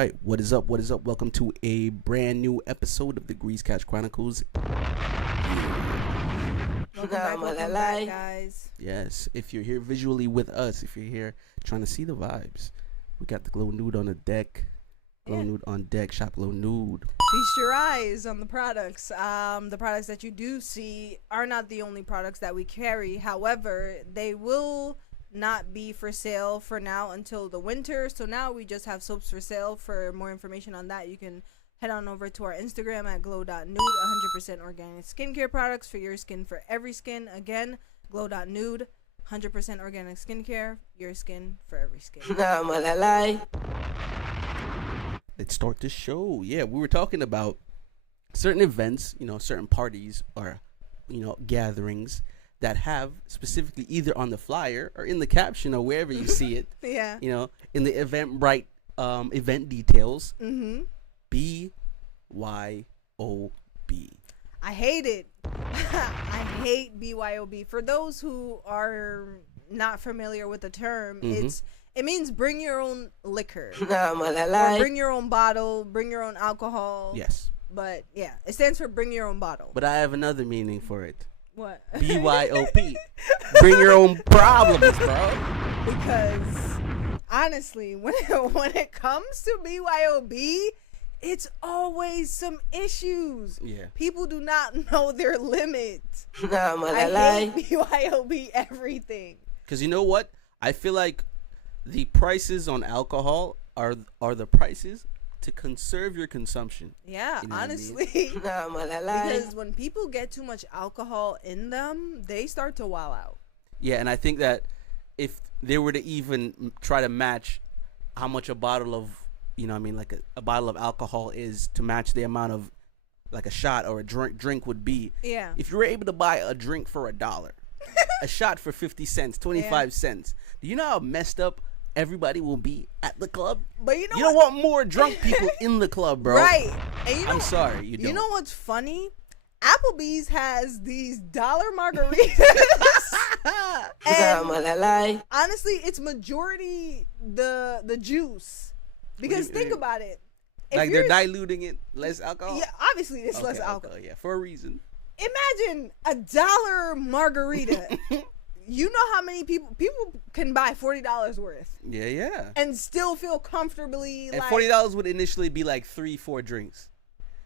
right, what is up? What is up? Welcome to a brand new episode of Degrees Couch Chronicles. Welcome back, guys. Yes, if you're here visually with us, if you're here trying to see the vibes, we got the Glow Nude on the deck. Glow Nude on deck. Shop Glow Nude. Feast your eyes on the products. The products that you do see are not the only products that we carry. However, they will not be for sale for now until the winter. So now we just have soaps for sale. For more information on that, you can head on over to our Instagram at glow.nude. 100% organic skincare products for your skin, for every skin. Again, glow.nude. 100% organic skincare, your skin for every skin. Let's start the show. Yeah, we were talking about certain events, certain parties or, gatherings that have specifically either on the flyer or in the caption or wherever you see it. Yeah. In the Eventbrite event details. Mm-hmm. BYOB. I hate it. I hate BYOB. For those who are not familiar with the term, it means bring your own liquor. Or bring your own bottle, bring your own alcohol. Yes. But yeah, it stands for bring your own bottle. But I have another meaning for it. What? BYOP. Bring your own problems, bro. Because honestly, when it comes to BYOB, it's always some issues. Yeah. People do not know their limits. I hate BYOB everything. Because you know what? I feel like the prices on alcohol are the prices to conserve your consumption. Yeah, honestly. I mean? Because when people get too much alcohol in them, they start to wow out. Yeah, and I think that if they were to even try to match how much a bottle of, like a bottle of alcohol is to match the amount of like a shot or a drink would be. Yeah. If you were able to buy a drink for $1, a shot for 50 cents, 25 cents, do you know how messed up everybody will be at the club? But you don't want more drunk people in the club, bro. Right. And I'm sorry, you don't. You know what's funny? Applebees has these dollar margaritas. And honestly, it's majority the juice. Because think about it. Like they're diluting it, less alcohol? Yeah, obviously it's less alcohol. Yeah, for a reason. Imagine $1 margarita. You know how many people can buy $40 worth. Yeah. And still feel comfortably and like $40 would initially be like 3-4 drinks.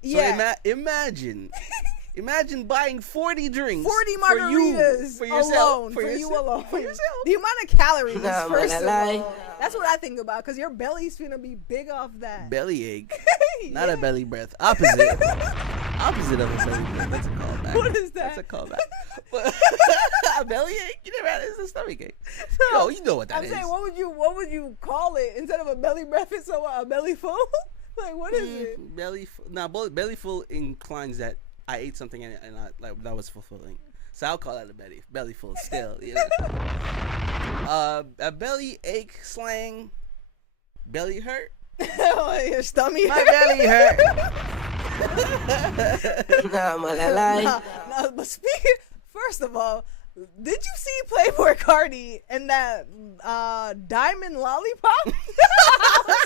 Yeah. So imagine buying 40 drinks. 40 margaritas for yourself, alone. For you alone. For yourself. The amount of calories, first of all. That's what I think about, because your belly's finna be big off that. Belly ache. Not a belly breath. Opposite of a belly breath. That's a callback. What is that? That's a callback. But a belly ache? You never had it. It's a stomach ache. You know what that is. I'm saying, what would you call it? Instead of a belly breath, it's a belly full? Like, what is it? Belly full inclines that I ate something and that was fulfilling. So I'll call that a belly full still. A belly ache slang. Belly hurt. Your stomach. My belly hurt. No, but speaking, first of all, did you see Playboi Carti and that diamond lollipop?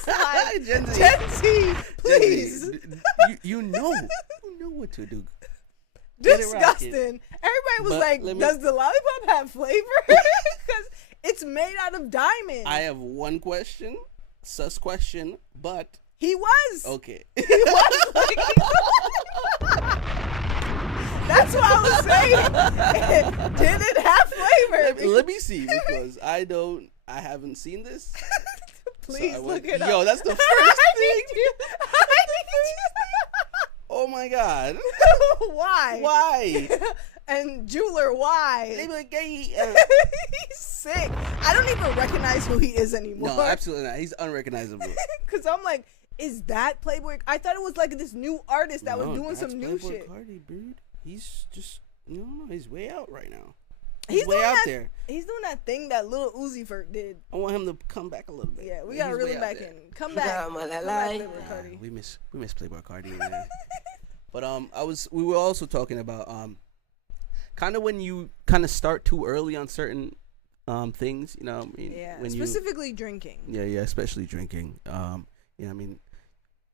Like, Gen Z, please. You know what to do. Disgusting. Everybody was does the lollipop have flavor? Because it's made out of diamond. I have one question, sus question, but he was okay. He was that's what I was saying. Did it have flavor? Let me see, because I haven't seen this. Please look it up. Yo, that's the first thing. Oh my God. Why? And jeweler, why? They be like, he's sick. I don't even recognize who he is anymore. No, absolutely not. He's unrecognizable. Because I'm like, is that Playboi? I thought it was like this new artist that was doing some new Playboi shit. Carti, dude. He's just, he's way out right now. He's way out there. He's doing that thing that Lil Uzi Vert did. I want him to come back a little bit. Yeah, we gotta reel him back in. Come back. Playboi Carti. We miss Playboi Carti, man. But we were also talking about kind of when you kind of start too early on certain things, Yeah, when specifically drinking. Yeah, especially drinking.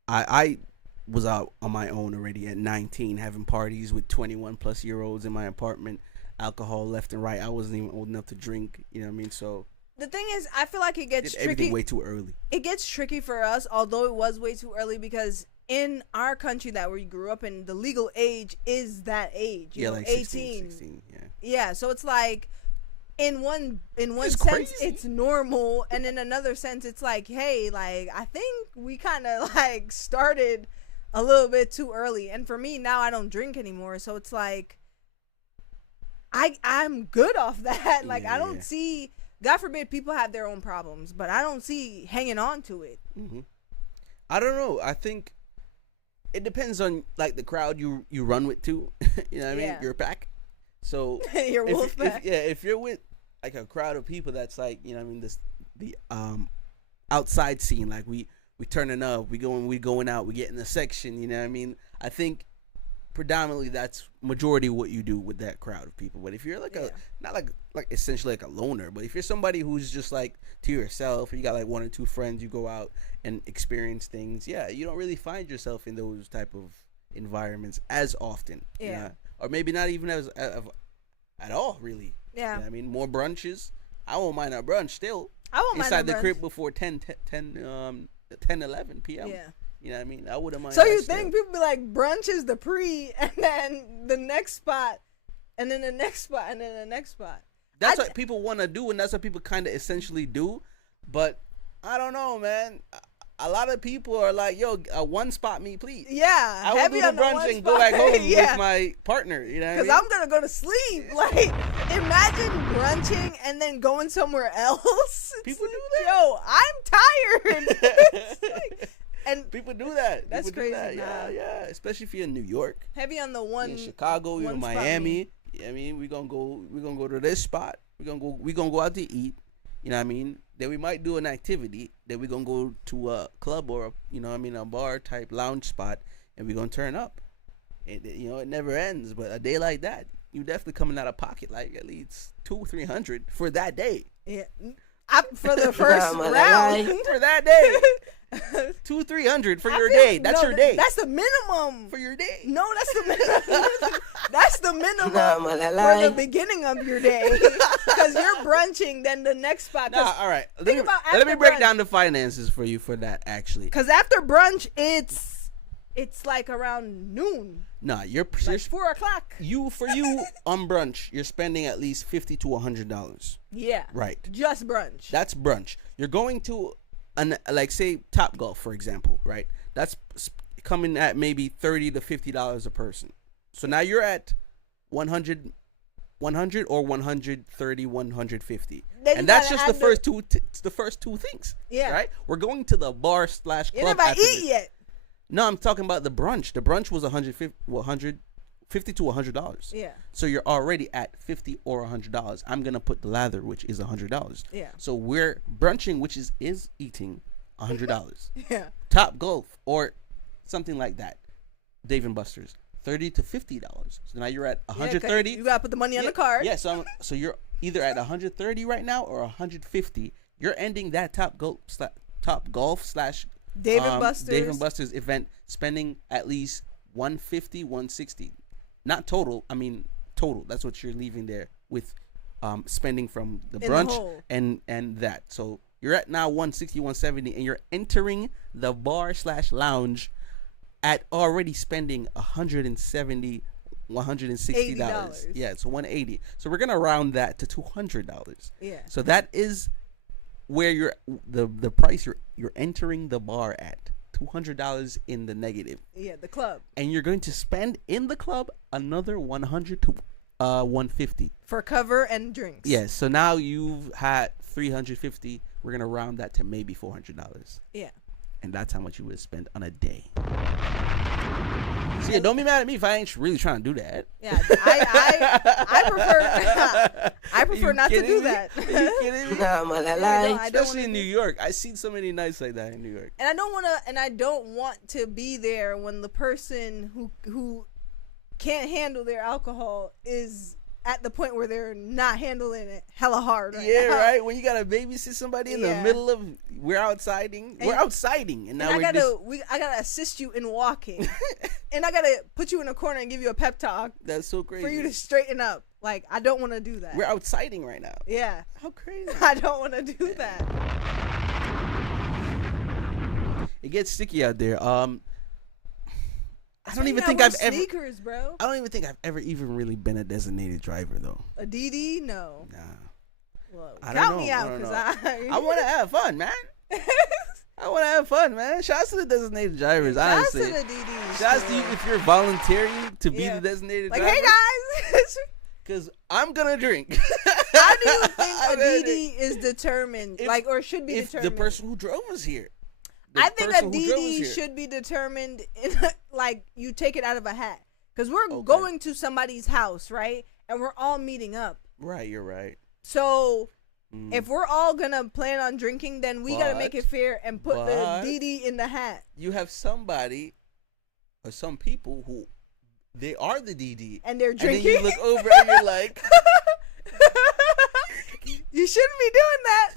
I was out on my own already at 19, having parties with 21+ year olds in my apartment, alcohol left and right. I wasn't even old enough to drink. You know what I mean? So the thing is, I feel like it gets did everything tricky. way too early. It gets tricky for us, although it was way too early, because in our country that we grew up in, the legal age is that age. You know, like 18. 16, yeah. Yeah, so it's like in one It's sense crazy. it's normal, and in another sense it's like, hey, like I think we kind of like started a little bit too early. And for me now, I don't drink anymore, so it's like I'm good off that. Like I don't see, God forbid people have their own problems, but I don't see hanging on to it. Mm-hmm. I don't know. I think it depends on like the crowd you run with too. You know what I mean? Yeah. Your pack. So Your wolf pack. if you're with like a crowd of people that's like, you know what I mean, the outside scene, like we turning up, we going out, we get in the section, you know what I mean? I think predominantly that's majority what you do with that crowd of people. But if you're like not like essentially like a loner, but if you're somebody who's just like to yourself, or you got like one or two friends, you go out and experience things, you don't really find yourself in those type of environments as often. Yeah. You know? Or maybe not even as at all, really. Yeah. You know what I mean? More brunches. I won't mind a brunch still. I won't mind inside a the brunch. crib before 10 11 p.m. Yeah. You know what I mean? I wouldn't mind. So that you still. think people be like, brunch is the pre, and then the next spot, and then the next spot, and then the next spot. That's what people want to do, and that's what people kind of essentially do. But I don't know, man. A lot of people are like, yo, one spot me, please. Yeah. I will do the brunch and go back home with my partner. You know what I mean? Because I'm going to go to sleep. Like, imagine brunching and then going somewhere else. People do that. Yo, I'm tired. And people do that. That's People do crazy. that. Yeah. Especially if you're in New York, heavy on the one. in Chicago, even spot Miami. I mean, we're gonna go to this spot. We're gonna go out to eat. You know what I mean? Then we might do an activity. Then we're gonna go to a club or a bar type lounge spot, and we're gonna turn up. It never ends. But a day like that, you definitely coming out of pocket like at least $200-300 for that day. Yeah. For the first round. For that day. $200-300 for your day. That's your day. That's the minimum for your day. No, that's the minimum. That's the minimum for the beginning of your day. Because you're brunching, then the next spot. All right. Let me break down the finances for you for that, actually. Because after brunch, it's like around noon. Nah, you're like 4 o'clock. For you on brunch, you're spending at least $50 to $100. Yeah. Right. Just brunch. That's brunch. You're going to like say Top Golf, for example, right? That's coming at maybe $30 to $50 a person. So now you're at 100 or 130, 150. And that's just the first two things. Yeah. Right? We're going to the bar / club. You never eat yet. No, I'm talking about the brunch. The brunch was $50 to $100. Yeah. So you're already at $50 or $100. I'm gonna put the lather, which is $100. Yeah. So we're brunching, which is eating $100. Yeah. Top Golf or something like that. Dave and Buster's, $30 to $50. So now you're at 130. You gotta put the money on the card. Yeah. So you're either at 130 right now or 150. You're ending that Top Golf / Dave and Buster's event spending at least 150, 160. Not total. I mean total. That's what you're leaving there with spending from the brunch and that. So you're at now 160, 170, and you're entering the bar / lounge at already spending $170, $160. Yeah, so 180. So we're gonna round that to $200. Yeah. So that is where you're the price you're entering the bar at. $200 in the negative. Yeah, the club. And you're going to spend in the club another $100 to $150 for cover and drinks. Yes. So now you've had $350. We're gonna round that to maybe $400. Yeah. And that's how much you would spend on a day. So yeah, don't be mad at me if I ain't really trying to do that. Yeah, I prefer not to do that. Are you kidding me? No, especially in New York. I seen so many nights like that in New York. And I don't want to be there when the person who can't handle their alcohol is at the point where they're not handling it hella hard right Yeah, now. right. When you gotta babysit somebody in the middle of we're outsiding, and now I gotta assist you in walking, and I gotta put you in a corner and give you a pep talk. That's so crazy For you to straighten up. Like, I don't want to do that. We're outsiding right now. Yeah. How crazy! I don't want to do that. It gets sticky out there. I don't even think sneakers, bro. I don't even think I've ever even really been a designated driver though. A DD? No. Nah. Well, I count don't me know. out because I want to have fun, man. I want to have fun, man. Shouts to the designated drivers, honestly. Shouts to the DDs. Shouts to you if you're volunteering to be the designated driver. Like, hey guys. Because I'm gonna drink. How do you think a DD is determined? Or should be determined? If the person who drove us here. I think a DD should be determined in, like, you take it out of a hat. Because we're going to somebody's house, right? And we're all meeting up. Right, you're right. So, if we're all going to plan on drinking, then we got to make it fair and put the DD in the hat. You have somebody or some people who, they are the DD. And they're drinking. And then you look over and you're like. You shouldn't be doing that.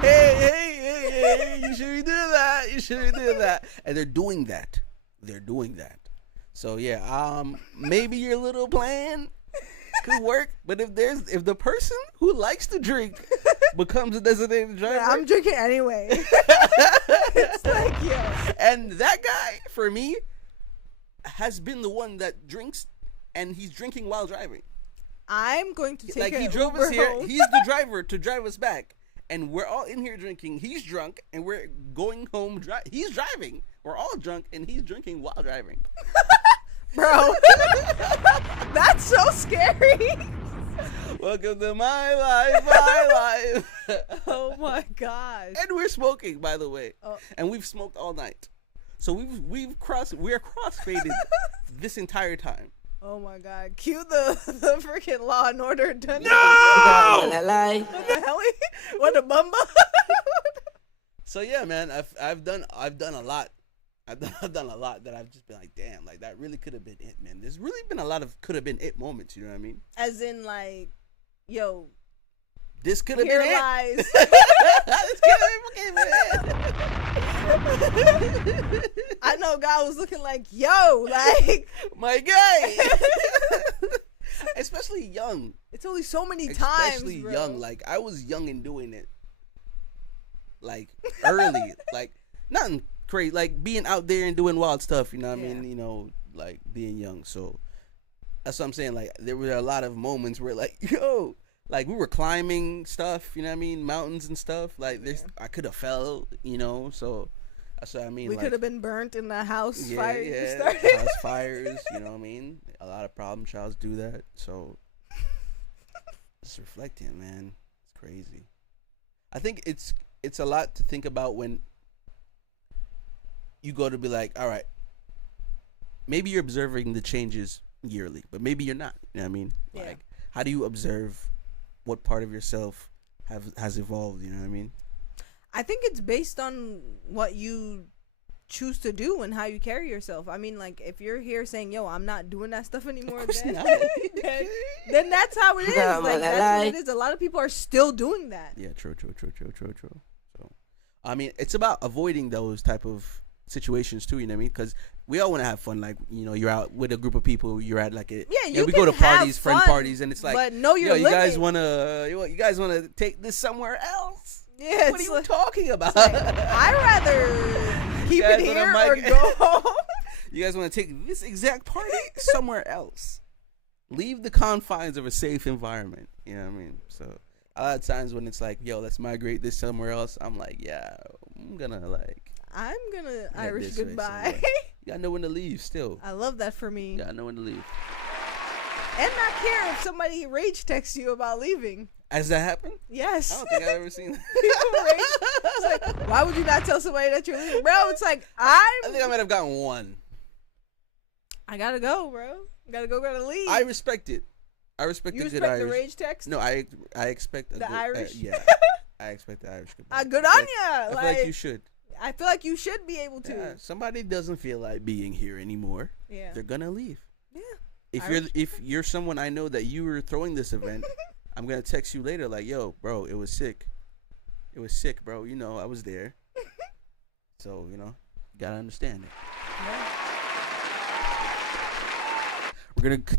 Hey, you shouldn't be doing that. You shouldn't be doing that. And they're doing that. So yeah, maybe your little plan could work, but if the person who likes to drink becomes a designated driver, yeah, I'm drinking anyway. It's like, yeah. And that guy, for me, has been the one that drinks, and he's drinking while driving. I'm going to take he drove us here. He's the driver to drive us back. And we're all in here drinking. He's drunk, and we're going home. He's driving. We're all drunk, and he's drinking while driving. Bro, that's so scary. Welcome to my life, Oh my gosh. And we're smoking, by the way. And we've smoked all night. So we're crossfaded this entire time. Oh my God! Cue the freaking Law and Order. No! What a bumba! So yeah, man, I've done a lot. I've done a lot that I've just been like, damn, like that really could have been it, man. There's really been a lot of could have been it moments. You know what I mean? As in, like, yo, this could have been it. This could have been it. I know God was looking like, yo, like my guy. Especially young. It's only so many times, especially bro. Young. Like I was young and doing it. Like early, like nothing crazy, like being out there and doing wild stuff. You know what I mean? You know, like being young. So that's what I'm saying. Like there were a lot of moments where, like, yo. Like, we were climbing stuff, you know what I mean? Mountains and stuff. Like, I could have fell, you know? So, that's what I mean. We like, could have been burnt in the house fire you started. House fires, you know what I mean? A lot of problem childs do that. So, just reflecting, man. It's crazy. I think it's a lot to think about when you go to be like, all right, maybe you're observing the changes yearly, but maybe you're not, you know what I mean? Yeah. Like, how do you observe what part of yourself has evolved, you know what I mean? I think it's based on what you choose to do and how you carry yourself. I mean, like, if you're here saying, yo, I'm not doing that stuff anymore, then that's how it is. Like, that's what it is. A lot of people are still doing that. Yeah, true. So, I mean, it's about avoiding those type of situations too, you know what I mean? Because we all want to have fun. Like, you know, you're out with a group of people, you're at like we go to parties, friend parties, and it's like, but know your you guys want to take this somewhere else? Yeah, what are you talking about? Like, I'd rather keep it here or go home. You guys want to take this exact party somewhere else? Leave the confines of a safe environment. You know what I mean? So a lot of times when it's like, yo, let's migrate this somewhere else, I'm like, yeah, I'm gonna Irish goodbye. You gotta know when to leave still. I love that for me. You gotta know when to leave. And not care if somebody rage texts you about leaving. Has that happened? Yes. I don't think I've ever seen that. People rage. It's like, why would you not tell somebody that you're leaving? Bro, it's like, I think I might have gotten one. I gotta go, bro. Gotta leave. I respect it. I respect you the respect good Irish. The rage text? No, I expect the Irish. Yeah, I expect the Irish goodbye. Good on ya. I feel like you should. I feel like you should be able to. Yeah, somebody doesn't feel like being here anymore. Yeah. They're gonna leave. Yeah. if you're someone I know that you were throwing this event, I'm gonna text you later like, yo, bro, it was sick. It was sick, bro. You know, I was there. So, you know, you gotta understand it. Yeah.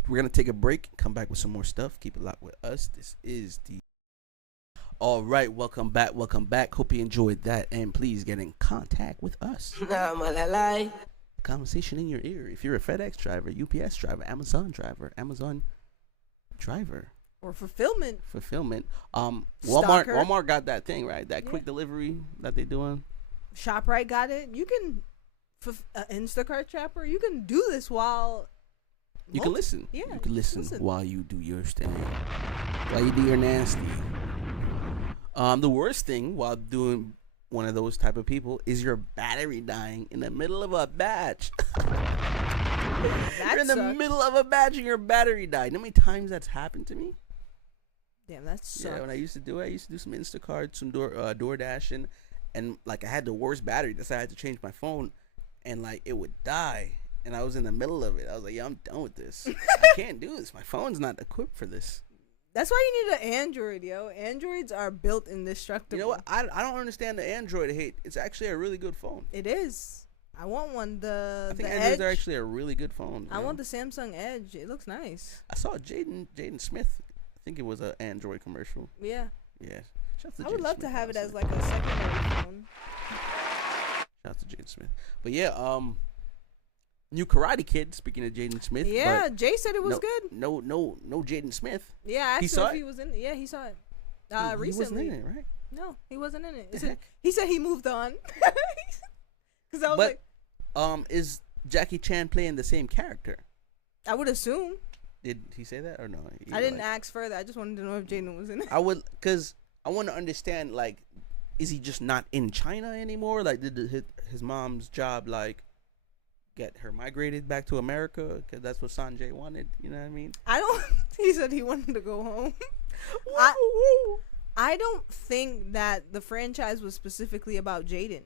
We're gonna take a break, come back with some more stuff. Keep it locked with us. This is the All right, welcome back. Hope you enjoyed that, and please get in contact with us. Conversation in your ear. If you're a FedEx driver, UPS driver, Amazon driver, Or fulfillment. Walmart got that thing, right? That quick delivery that they doing. ShopRite got it. You can Instacart shopper. You can do this while you can listen. Yeah, you can listen while you do your thing. While you do your nasty. The worst thing while doing one of those type of people is your battery dying in the middle of a batch. You're in the middle of a batch and your battery died. You know how many times that's happened to me? Damn, that sucks. Yeah, when I used to do some Instacart, some DoorDash, and like I had the worst battery. That's why I had to change my phone, and like it would die. And I was in the middle of it. I was like, yeah, I'm done with this. I can't do this. My phone's not equipped for this. That's why you need an Android, yo. Androids are built indestructible. You know what? I don't understand the Android hate. It's actually a really good phone. It is. I want one. I think Androids are actually a really good phone. I want the Samsung Edge. It looks nice. I saw Jaden Smith. I think it was an Android commercial. Yeah. Yeah. I would love to have it as like a secondary phone. Shout out to Jaden Smith. But yeah, new Karate Kid. Speaking of Jaden Smith. Yeah, Jay said it was good. No Jaden Smith. Yeah, I asked him if he was in it. Yeah, he saw it. Recently. He wasn't in it, right? No, he wasn't in it. He said he moved on. Because I was like, is Jackie Chan playing the same character? I would assume. Did he say that or no? I didn't ask further. I just wanted to know if Jaden was in it. Because I want to understand, like, is he just not in China anymore? Like, did his mom's job, like, get her migrated back to America? Because that's what Sanjay wanted. You know what I mean? He said he wanted to go home. I don't think that the franchise was specifically about Jaden.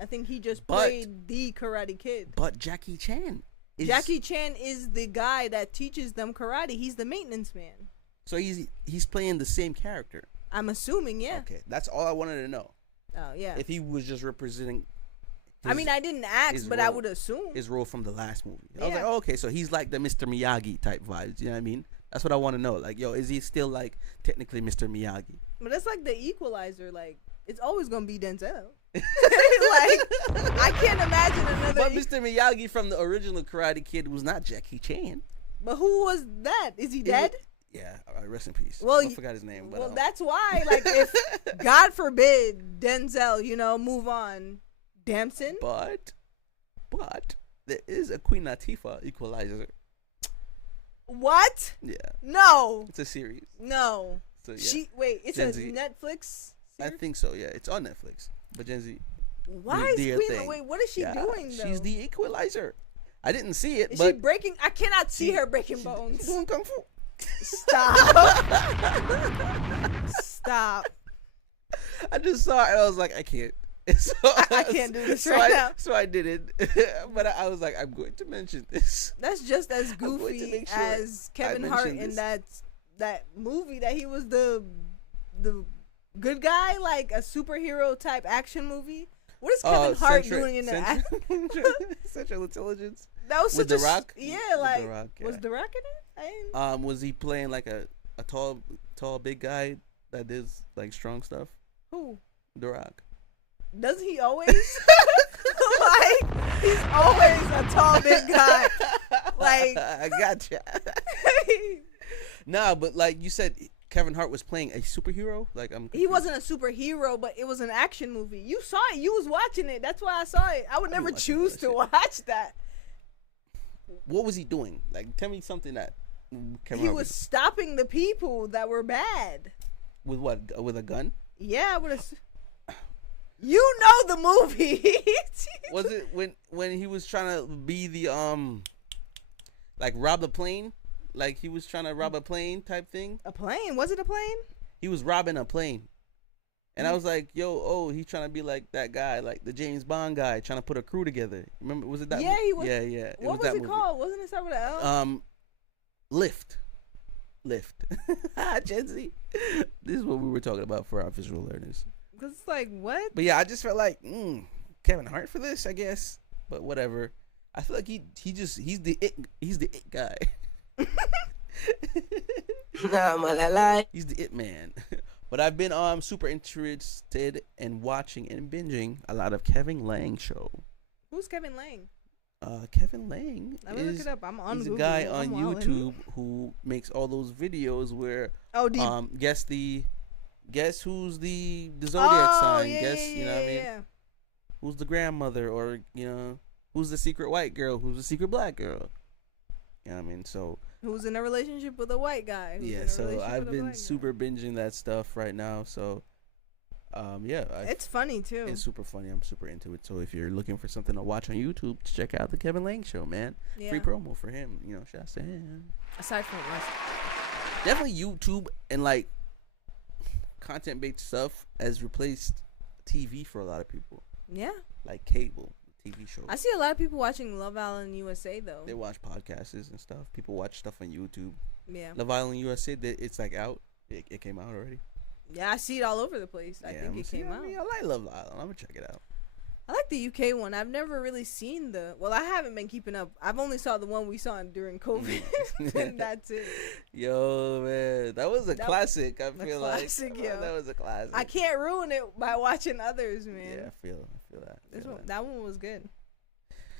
I think he just played the Karate Kid. But Jackie Chan is the guy that teaches them karate. He's the maintenance man. So he's playing the same character. I'm assuming, yeah. Okay, that's all I wanted to know. Oh, yeah. If he was just representing I mean, I didn't ask, but I would assume. His role from the last movie. Yeah. I was like, oh, okay, so he's like the Mr. Miyagi type vibes. You know what I mean? That's what I want to know. Like, yo, is he still, like, technically Mr. Miyagi? But it's like the Equalizer. Like, it's always going to be Denzel. Like, I can't imagine another. But Mr. Miyagi from the original Karate Kid was not Jackie Chan. But who was that? Is he dead? Yeah, rest in peace. Well, I forgot his name. But, well, that's why. Like, if, God forbid, Denzel, move on. Damson? But there is a Queen Latifa Equalizer. What? Yeah. No. It's a series. No. So yeah. It's a Netflix series? I think so, yeah. It's on Netflix. But Gen Z. Why is Queen? Wait, what is she doing though? She's the Equalizer. I didn't see it. Is but she breaking? I cannot see her breaking bones. She's doing kung fu. Stop. Stop. I just saw it and I was like, I can't. So, I can't do this now. So I didn't. But I was like, I'm going to mention this. That's just as goofy as Kevin Hart in that movie that he was the good guy, like a superhero type action movie. What is Kevin Hart doing in that? Central Intelligence. That was with such The Rock. Yeah, like The Rock, yeah. Was The Rock in it? Was he playing like a tall big guy that does like strong stuff? Who? The Rock. Does he always? Like, he's always a tall big guy. Like, I gotcha. Nah, but like you said, Kevin Hart was playing a superhero. Like he wasn't a superhero, but it was an action movie. You saw it. You was watching it. That's why I saw it. I would never choose to watch that. What was he doing? Like, tell me something that Kevin Hart was stopping the people that were bad. With what? With a gun? Yeah, with a. You know the movie. Was it when he was trying to be the like rob the plane? Like he was trying to rob a plane type thing? A plane? Was it a plane? He was robbing a plane. And I was like, he's trying to be like that guy, like the James Bond guy, trying to put a crew together. Remember, was it that? Yeah, he was. Yeah. What was it called? Wasn't it start with an L? Lift. Gen Z. This is what we were talking about for our visual learners. Because it's like, what? But yeah, I just felt like Kevin Hart for this, I guess. But whatever. I feel like he's the it guy. He's the it man. But I've been super interested in watching and binging a lot of Kevin Lange show. Who's Kevin Lange? Kevin Lange look it up. I'm on he's Google. a guy on YouTube who makes all those videos where guess who's the zodiac sign? Yeah, guess you know what I mean? Who's the grandmother, or who's the secret white girl? Who's the secret black girl? You know what I mean? So who's in a relationship with a white guy? So I've been super binging that stuff right now. So it's funny too. It's super funny. I'm super into it. So if you're looking for something to watch on YouTube, check out the Kevin Lange show, man. Yeah. Free promo for him. Shout out to him. Aside from us, definitely YouTube and like content-based stuff has replaced TV for a lot of people. Yeah. Like cable TV shows. I see a lot of people watching Love Island USA though. They watch podcasts and stuff. People watch stuff on YouTube. Yeah. Love Island USA, it's like out. It came out already. Yeah, I see it all over the place. I think it came out. I like Love Island. I'm gonna check it out. I like the UK one. I've never really seen I haven't been keeping up. I've only saw the one we saw during COVID. And that's it. Yo, man. That was a classic. I feel like. Yo. That was a classic. I can't ruin it by watching others, man. Yeah, I feel that. That one was good.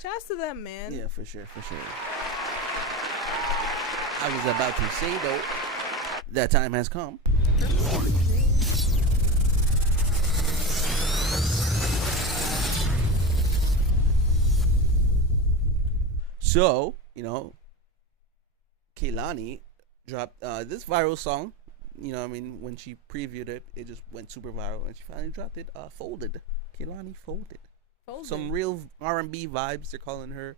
Shouts to them, man. Yeah, for sure. I was about to say, though, that time has come. So, Kehlani dropped this viral song. When she previewed it, it just went super viral, and she finally dropped it. Folded. Kehlani Folded. Some real R&B vibes. They're calling her,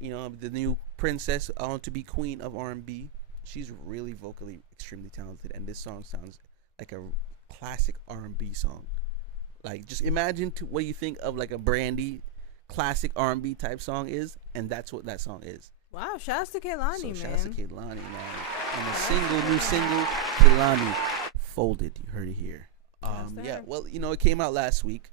the new princess to be queen of R&B. She's really vocally extremely talented, and this song sounds like a classic R&B song. Like, just imagine what you think of like a Brandy classic R&B type song is, and that's what that song is. Wow, shouts to Kehlani, man. Shouts to Kehlani, man. And a new single, Kehlani Folded. You heard it here. Well, it came out last week.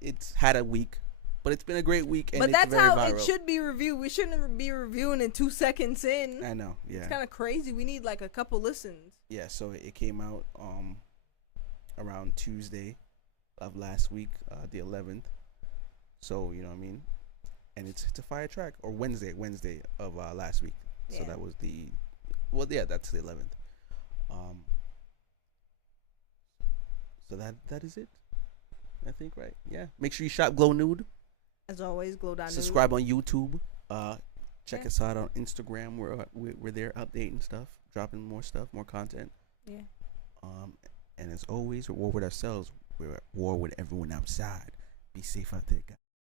It's had a week, but it's been a great week, and but it's that's very how viral. It should be reviewed. We shouldn't be reviewing it 2 seconds in. I know, yeah. It's kind of crazy. We need like a couple listens. Yeah, so it came out around Tuesday of last week, the 11th. So, and it's a fire track. Or Wednesday of last week. Yeah. So that was that's the 11th. So that is it, I think, right? Yeah. Make sure you shop Glow Nude. As always, Glow.Nude. Subscribe on YouTube. Check us out on Instagram. We're there updating stuff, dropping more stuff, more content. Yeah. And as always, we're war with ourselves. We're at war with everyone outside. Be safe out there, guys.